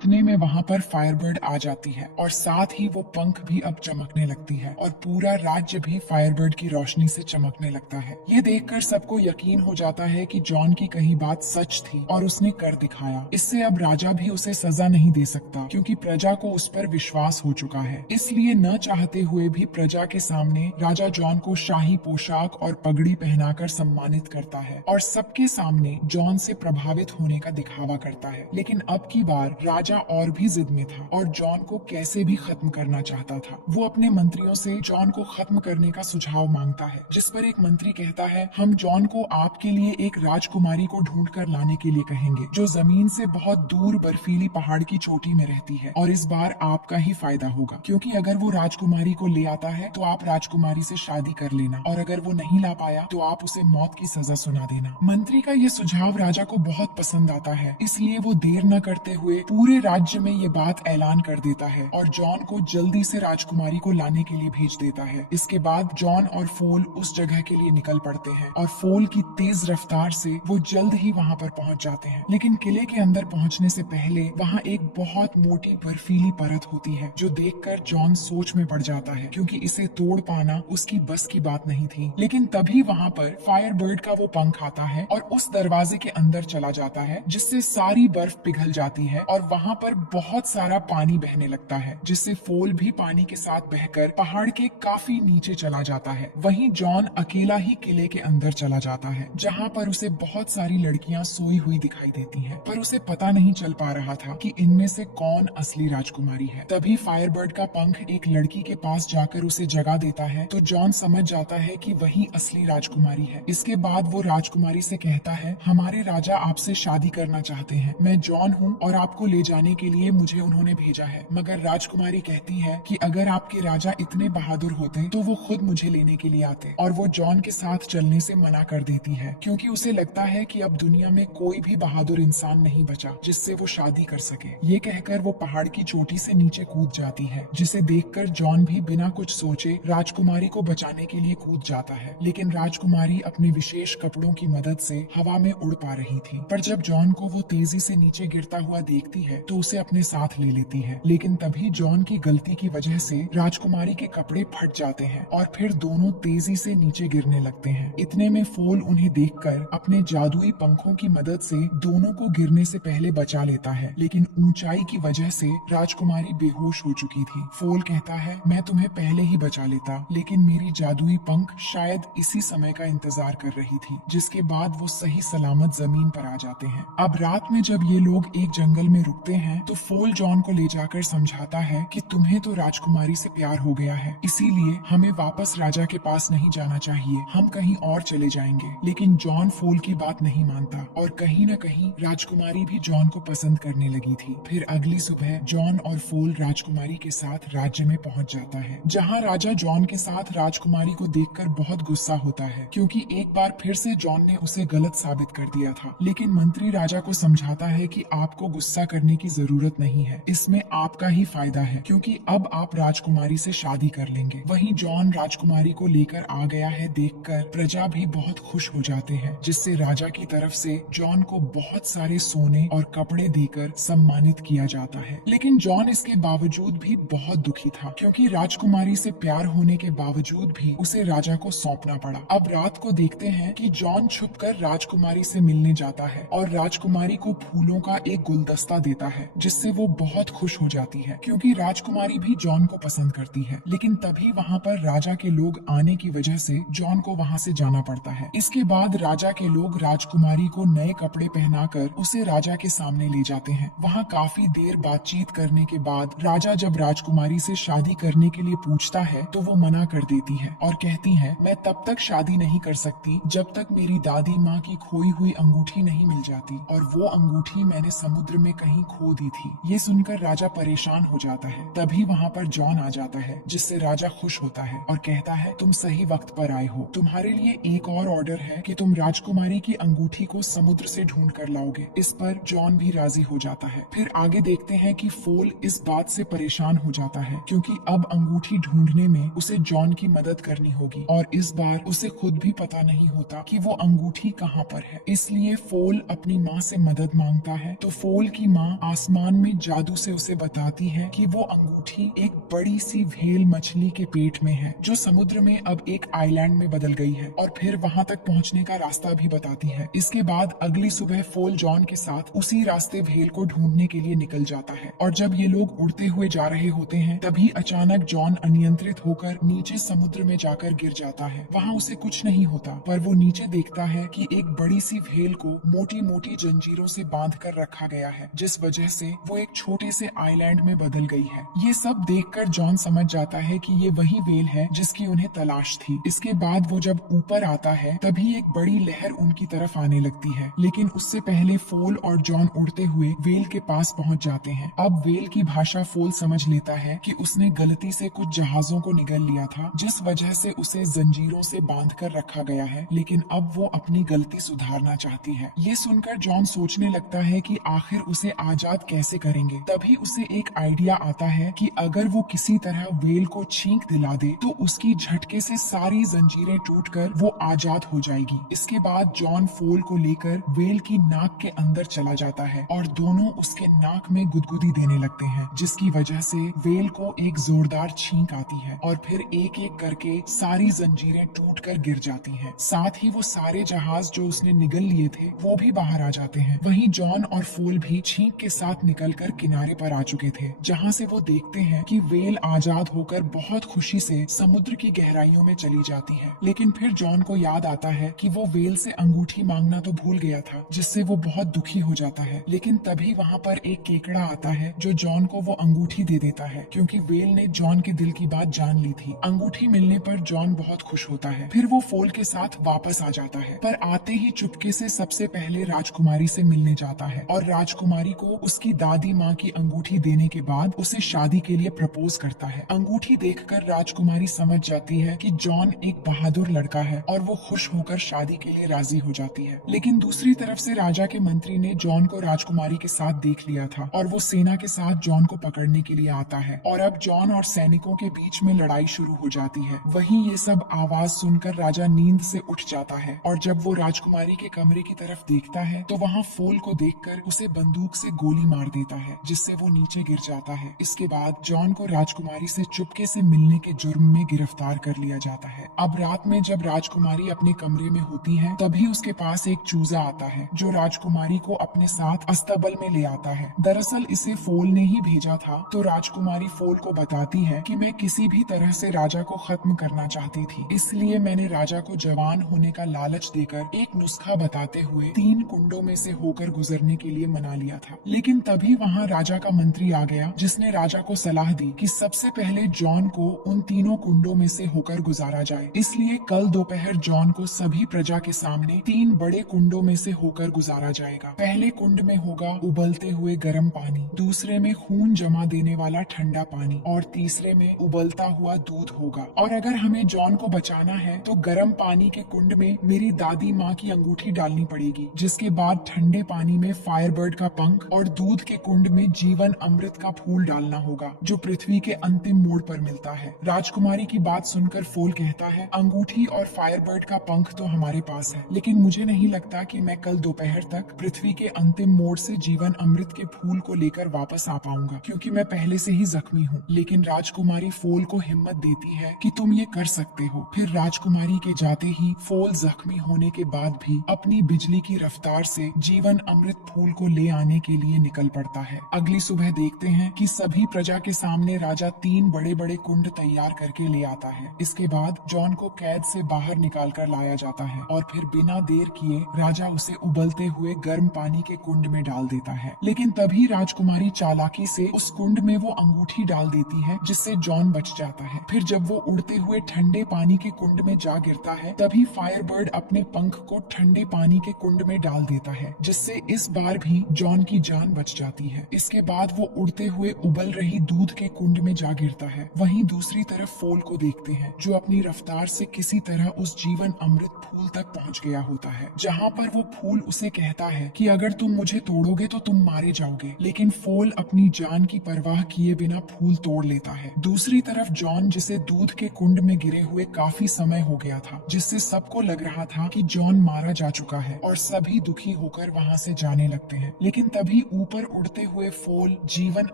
इतने में वहाँ पर फायरबर्ड आ जाती है और साथ ही वो पंख भी अब चमकने लगती है और पूरा राज्य भी फायरबर्ड की रोशनी से चमकने लगता है। ये देखकर सबको यकीन हो जाता है कि जॉन की कही बात सच थी और उसने कर दिखाया। इससे अब राजा भी उसे सजा नहीं दे सकता क्योंकि प्रजा को उस पर विश्वास हो चुका है। इसलिए न चाहते हुए भी प्रजा के सामने राजा जॉन को शाही पोशाक और पगड़ी पहनाकर सम्मानित करता है और सबके सामने जॉन से प्रभावित होने का दिखावा करता है। लेकिन अब की बार राजा और भी जिद में था और जॉन को कैसे भी खत्म करना चाहता था। वो अपने मंत्रियों से जॉन को खत्म करने का सुझाव मांगता है, जिस पर एक मंत्री कहता है, हम जॉन को आपके लिए एक राजकुमारी को ढूंढ कर लाने के लिए कहेंगे जो जमीन से बहुत दूर बर्फीली पहाड़ की चोटी में रहती है और इस बार आपका ही फायदा होगा क्योंकि अगर वो राजकुमारी को ले आता है तो आप राजकुमारी से शादी कर लेना और अगर वो नहीं ला पाया तो आप उसे मौत की सजा सुना देना। मंत्री का ये सुझाव राजा को बहुत पसंद आता है, इसलिए वो देर न करते हुए पूरे राज्य में ये बात ऐलान कर देता है और जॉन को जल्दी से राजकुमारी को लाने के लिए भेज देता है। इसके बाद जॉन और फोल उस जगह के लिए निकल पड़ते हैं और फोल की तेज रफ्तार से वो जल्द ही वहाँ पर पहुँच जाते हैं। लेकिन किले के अंदर पहुँचने से पहले वहाँ एक बहुत मोटी बर्फीली परत होती है जो देखकर जॉन सोच में पड़ जाता है क्योंकि इसे तोड़ पाना उसकी बस की बात नहीं थी। लेकिन तभी वहाँ पर फायरबर्ड का वो पंख आता है और उस दरवाजे के अंदर चला जाता है जिससे सारी बर्फ पिघल जाती है और वहाँ पर बहुत सारा पानी बहने लगता है जिससे फोल भी पानी के साथ बहकर पहाड़ के काफी नीचे चला जाता है। वहीं जॉन अकेला ही किले के अंदर चला जाता है जहाँ पर उसे बहुत सारी लड़कियां सोई हुई दिखाई देती हैं, पर उसे पता नहीं चल पा रहा था कि इनमें से कौन असली राजकुमारी है। तभी फायरबर्ड का पंख एक लड़की के पास जाकर उसे जगा देता है तो जॉन समझ जाता है कि वही असली राजकुमारी है। इसके बाद वो राजकुमारी से कहता है, हमारे राजा आपसे शादी करना चाहते हैं। मैं जॉन हूँ और आपको ले जाने के लिए मुझे उन्होंने भेजा है। मगर राजकुमारी कहती है कि अगर आपके राजा इतने बहादुर होते तो वो खुद मुझे लेने के लिए आते और वो जॉन के साथ चलने से मना कर देती है क्योंकि उसे लगता है कि अब दुनिया में कोई भी बहादुर इंसान नहीं बचा जिससे वो शादी कर सके। ये कहकर वो पहाड़ की चोटी से नीचे कूद जाती है जिसे देखकर जॉन भी बिना कुछ सोचे राजकुमारी को बचाने के लिए कूद जाता है। लेकिन राजकुमारी अपने विशेष कपड़ों की मदद से हवा में उड़ पा रही थी, पर जब जॉन को वो तेजी से नीचे गिरता हुआ देखती है तो उसे अपने साथ ले लेती है। लेकिन तभी जॉन की गलती की वजह से राजकुमारी के कपड़े फट जाते हैं और फिर दोनों तेजी से नीचे गिरने लगते हैं। इतने में फोल उन्हें देखकर अपने जादुई पंखों की मदद से दोनों को गिरने से पहले बचा लेता है, लेकिन ऊंचाई की वजह से राजकुमारी बेहोश हो चुकी थी। फोल कहता है, मैं तुम्हें पहले ही बचा लेता, लेकिन मेरी जादुई पंख शायद इसी समय का इंतजार कर रही थी। जिसके बाद वो सही सलामत जमीन पर आ जाते हैं। अब रात में जब ये लोग एक जंगल में रुकते हैं तो फोल जॉन को ले जाकर समझाता है कि तुम्हें तो राजकुमारी से प्यार हो गया है, इसीलिए हमें वापस राजा के पास नहीं जाना चाहिए, हम कहीं और चले जाएंगे। लेकिन जॉन फोल की बात नहीं मानता और कहीं न कहीं राजकुमारी भी जॉन को पसंद करने लगी थी। फिर अगली सुबह जॉन और फोल राजकुमारी के साथ राज्य में पहुंच जाता है, जहां राजा जॉन के साथ राजकुमारी को देखकर बहुत गुस्सा होता है क्योंकि एक बार फिर से जॉन ने उसे गलत साबित कर दिया था। लेकिन मंत्री राजा को समझाता है कि आपको गुस्सा करने की जरूरत नहीं है, इसमें आपका ही फायदा है क्योंकि अब आप राजकुमारी से शादी कर लेंगे। वहीं जॉन राजकुमारी को लेकर आ गया है देखकर प्रजा भी बहुत खुश हो जाते हैं, जिससे राजा की तरफ से जॉन को बहुत सारे सोने और कपड़े देकर सम्मानित किया जाता है। लेकिन जॉन इसके बावजूद भी बहुत दुखी था क्योंकि राजकुमारी से प्यार होने के बावजूद भी उसे राजा को सौंपना पड़ा। अब रात को देखते हैं कि जॉन छुपकर राजकुमारी से मिलने जाता है और राजकुमारी को फूलों का एक गुलदस्ता देता है जिससे वो बहुत खुश हो जाती है क्योंकि राजकुमारी भी जॉन को पसंद करती है। लेकिन तभी वहाँ पर राजा के लोग आने की वजह से जॉन को वहाँ से जाना पड़ता है। इसके बाद राजा के लोग राजकुमारी को नए कपड़े पहनाकर उसे राजा के सामने ले जाते हैं। वहाँ काफी देर बातचीत करने के बाद राजा जब राजकुमारी से शादी करने के लिए पूछता है तो वो मना कर देती है और कहती है, मैं तब तक शादी नहीं कर सकती जब तक मेरी दादी माँ की खोई हुई अंगूठी नहीं मिल जाती और वो अंगूठी मैंने समुद्र में कहीं खो दी थी। ये सुनकर राजा परेशान हो जाता है। तभी वहाँ पर जॉन आ जाता है जिससे राजा खुश होता है और कहता है, तुम सही वक्त पर आए हो, तुम्हारे लिए एक और ऑर्डर है कि तुम राजकुमारी की अंगूठी को समुद्र से ढूंढ कर लाओगे। इस पर जॉन भी राजी हो जाता है। फिर आगे देखते हैं कि फोल इस बात से परेशान हो जाता है क्योंकि अब अंगूठी ढूंढने में उसे जॉन की मदद करनी होगी और इस बार उसे खुद भी पता नहीं होता कि वो अंगूठी कहाँ पर है। इसलिए फोल अपनी माँ से मदद मांगता है तो फोल की माँ आसमान में जादू से उसे बताती है कि वो अंगूठी एक बड़ी सी व्हेल मछली के पेट में है, जो समुद्र में अब एक आइलैंड में बदल गई है, और फिर वहां तक पहुंचने का रास्ता भी बताती है। इसके बाद अगली सुबह फोल जॉन के साथ उसी रास्ते व्हेल को ढूंढने के लिए निकल जाता है, और जब ये लोग उड़ते हुए जा रहे होते हैं तभी अचानक जॉन अनियंत्रित होकर नीचे समुद्र में जाकर गिर जाता है। वहाँ उसे कुछ नहीं होता, पर वो नीचे देखता है कि एक बड़ी सी व्हेल को मोटी मोटी जंजीरों से बांध कर रखा गया है, जिस वजह से वो एक छोटे से आइलैंड में बदल गई है। ये सब देखकर जॉन समझ जाता है कि ये वही व्हेल है जिसकी उन्हें तलाश थी। इसके बाद वो जब ऊपर आता है तभी एक बड़ी लहर उनकी तरफ आने लगती है, लेकिन उससे पहले फोल और जॉन उड़ते हुए व्हेल के पास पहुंच जाते हैं। अब व्हेल की भाषा फोल समझ लेता है कि उसने गलती से कुछ जहाजों को निगल लिया था, जिस वजह से उसे जंजीरों से बांध कर रखा गया है, लेकिन अब वो अपनी गलती सुधारना चाहती है। ये सुनकर जॉन सोचने लगता है कि आखिर उसे आजाद कैसे करेंगे। तभी उसे एक आइडिया आता है कि अगर वो किसी तरह व्हेल को छींक दिला दे तो उसकी झटके से सारी जंजीरें टूटकर वो आजाद हो जाएगी। इसके बाद जॉन फोल को लेकर व्हेल की नाक के अंदर चला जाता है और दोनों उसके नाक में गुदगुदी देने लगते हैं, जिसकी वजह से व्हेल को एक जोरदार छींक आती है और फिर एक एक करके सारी जंजीरें टूटकर गिर जाती हैं। साथ ही वो सारे जहाज जो उसने निगल लिए थे वो भी बाहर आ जाते हैं। वहीं जॉन और फोल भी छींक के साथ निकलकर किनारे पर आ चुके थे, जहां से वो देखते हैं कि व्हेल आजाद होकर बहुत खुशी से समुद्र की गहराइयों में चली जाती है। लेकिन फिर जॉन को याद आता है कि वो व्हेल से अंगूठी मांगना तो भूल गया था, जिससे वो बहुत दुखी हो जाता है। लेकिन तभी वहाँ पर एक केकड़ा आता है जो जॉन को वो अंगूठी दे देता है, क्योंकि व्हेल ने जॉन के दिल की बात जान ली थी। अंगूठी मिलने पर जॉन बहुत खुश होता है। फिर वो फोल के साथ वापस आ जाता है, पर आते ही चुपके से सबसे पहले राजकुमारी से मिलने जाता है और राजकुमारी को उसकी दादी माँ की अंगूठी देने के बाद उसे शादी के लिए प्रपोज करता है। अंगूठी देखकर राजकुमारी समझ जाती है कि जॉन एक बहादुर लड़का है और वो खुश होकर शादी के लिए राजी हो जाती है। लेकिन दूसरी तरफ से राजा के मंत्री ने जॉन को राजकुमारी के साथ देख लिया था और वो सेना के साथ जॉन को पकड़ने के लिए आता है, और अब जॉन और सैनिकों के बीच में लड़ाई शुरू हो जाती है। वहीं ये सब आवाज सुनकर राजा नींद से उठ जाता है, और जब वो राजकुमारी के कमरे की तरफ देखता है तो वहाँ फोल को देखकर उसे बंदूक से गोली मार देता है, जिससे वो नीचे गिर जाता है। इसके बाद जॉन को राजकुमारी से चुपके से मिलने के जुर्म में गिरफ्तार कर लिया जाता है। अब रात में जब राजकुमारी अपने कमरे में होती है तभी उसके पास एक चूजा आता है जो राजकुमारी को अपने साथ अस्तबल में ले आता है। दरअसल इसे फोल ने ही भेजा था। तो राजकुमारी फोल को बताती है कि मैं किसी भी तरह से राजा को खत्म करना चाहती थी, इसलिए मैंने राजा को जवान होने का लालच देकर एक नुस्खा बताते हुए 3 कुंडों में से होकर गुजरने के लिए मना लिया था। लेकिन तभी वहाँ राजा का मंत्री आ गया, जिसने राजा को सलाह दी कि सबसे पहले जॉन को उन तीनों कुंडों में से होकर गुजारा जाए। इसलिए कल दोपहर जॉन को सभी प्रजा के सामने 3 बड़े कुंडों में से होकर गुजारा जाएगा। पहले कुंड में होगा उबलते हुए गर्म पानी, दूसरे में खून जमा देने वाला ठंडा पानी, और तीसरे में उबलता हुआ दूध होगा। और अगर हमें जॉन को बचाना है तो गर्म पानी के कुंड में मेरी दादी माँ की अंगूठी डालनी पड़ेगी, जिसके बाद ठंडे पानी में फायरबर्ड का पंख और दूध के कुंड में जीवन अमृत का फूल डालना होगा, जो पृथ्वी के अंतिम मोड़ पर मिलता है। राजकुमारी की बात सुनकर फोल कहता है, अंगूठी और फायरबर्ड का पंख तो हमारे पास है, लेकिन मुझे नहीं लगता कि मैं कल दोपहर तक पृथ्वी के अंतिम मोड़ से जीवन अमृत के फूल को लेकर वापस आ पाऊंगा, क्योंकि मैं पहले से ही जख्मी हूँ। लेकिन राजकुमारी फोल को हिम्मत देती है कि तुम ये कर सकते हो। फिर राजकुमारी के जाते ही फोल जख्मी होने के बाद भी अपनी बिजली की रफ्तार से जीवन अमृत फूल को ले आने के लिए निकल पड़ता है। अगली सुबह देखते हैं कि सभी प्रजा के सामने राजा 3 बड़े बड़े कुंड तैयार करके ले आता है। इसके बाद जॉन को कैद से बाहर निकाल कर लाया जाता है और फिर बिना देर किए राजा उसे उबलते हुए गर्म पानी के कुंड में डाल देता है। लेकिन तभी राजकुमारी चालाकी से उस कुंड में वो अंगूठी डाल देती है, जिससे जॉन बच जाता है। फिर जब वो उड़ते हुए ठंडे पानी के कुंड में जा गिरता है तभी फायरबर्ड अपने पंख को ठंडे पानी के कुंड में डाल देता है, जिससे इस बार भी जॉन की जान बच जाती है। इसके बाद वो उड़ते हुए उबल रही दूध के कुंड में जा गिरता है। वहीं दूसरी तरफ फोल को देखते हैं, जो अपनी रफ्तार से किसी तरह उस जीवन अमृत फूल तक पहुंच गया होता है, जहां पर वो फूल उसे कहता है कि अगर तुम मुझे तोड़ोगे तो तुम मारे जाओगे। लेकिन फोल अपनी जान की परवाह किए बिना फूल तोड़ लेता है। दूसरी तरफ जॉन, जिसे दूध के कुंड में गिरे हुए काफी समय हो गया था, जिससे सबको लग रहा था कि जॉन मारा जा चुका है, और सभी दुखी होकर वहां से जाने लगते हैं। लेकिन तभी ऊपर उड़ते हुए फूल जीवन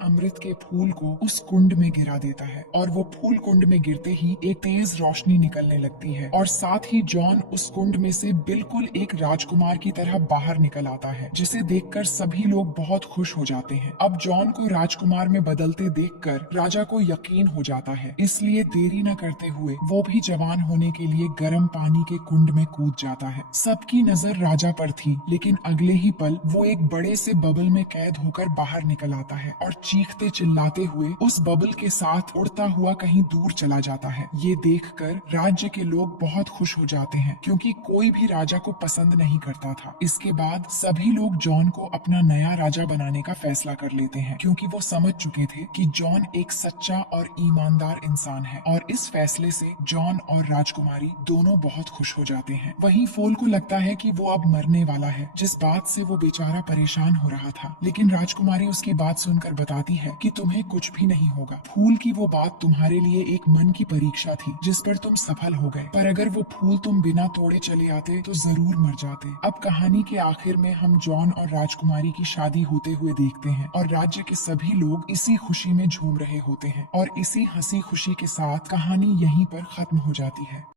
अमृत के फूल को उस कुंड में गिरा देता है और वो फूल कुंड में गिरते ही एक तेज रोशनी निकलने लगती है और साथ ही जॉन उस कुंड में से बिल्कुल एक राजकुमार की तरह बाहर निकल आता है, जिसे देखकर सभी लोग बहुत खुश हो जाते हैं। अब जॉन को राजकुमार में बदलते देखकर राजा को यकीन हो जाता है, इसलिए देरी न करते हुए वो भी जवान होने के लिए गर्म पानी के कुंड में कूद जाता है। सबकी नजर राजा पर थी, लेकिन अगले ही पल वो एक बड़े से बबल में कैद होकर बाहर निकल आता है और चीखते चिल्लाते हुए उस बबल के साथ उड़ता हुआ कहीं दूर चला जाता है। ये देखकर राज्य के लोग बहुत खुश हो जाते हैं, क्योंकि कोई भी राजा को पसंद नहीं करता था। इसके बाद सभी लोग जॉन को अपना नया राजा बनाने का फैसला कर लेते हैं, क्योंकि वो समझ चुके थे कि जॉन एक सच्चा और ईमानदार इंसान है और इस फैसले से जॉन और राजकुमारी दोनों बहुत खुश हो जाते हैं। वहीं फूल को लगता है कि वो अब मरने वाला है, जिस बात से वो बेचारा परेशान हो रहा था, लेकिन राजकुमारी उसकी बात सुनकर बताती है कि तुम्हें कुछ भी नहीं होगा। फूल की वो बात तुम्हारे लिए एक मन की परीक्षा थी जिस पर तुम सफल हो गए, पर अगर वो फूल तुम बिना तोड़े चले आते तो जरूर मर जाते। अब कहानी के आखिर में हम जॉन और राजकुमारी की शादी होते हुए देखते हैं और राज्य के सभी लोग इसी खुशी में झूम रहे होते हैं और इसी हंसी खुशी के साथ कहानी यहीं पर खत्म हो जाती है।